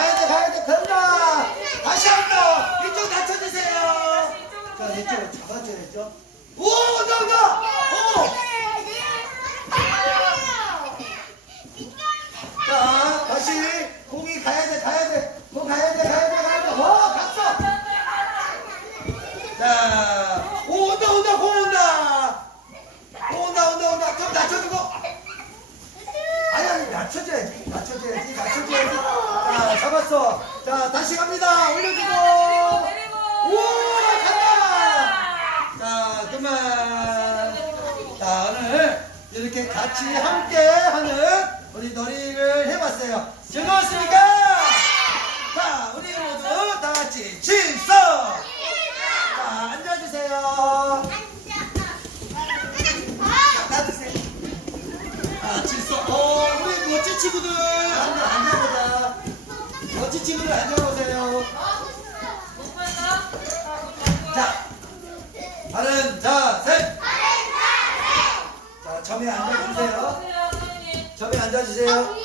가야돼 가야돼. 간다 다시 한번. 이쪽 낮춰주세요. 자 이쪽에 잡아줘야죠. 오 나온다. 어자 다시 공이 가야돼 가야돼. 공 가야돼 가야돼 가야돼. 오, 갔어. 자오 온다 온다 공 온다. 공 온다 온다 온다. 좀 낮춰주고. 아니 아니 낮춰줘야지. 낮춰줘야지 낮춰줘야지. 자, 잡았어. 자, 다시 갑니다. 올려주고. 오, 간다! 자, 그만. 자, 오늘 이렇게 같이 함께 하는 우리 놀이를 해봤어요. 즐거웠습니까? 자, 우리 모두 다 같이 질서! 자, 앉아주세요. 놔두세요. 아, 질서. 어, 우리 멋진 친구들. 멋진 친구들 앉아보세요. 자, 바른 자세. 자, 점에 앉아주세요. 점에 앉아주세요.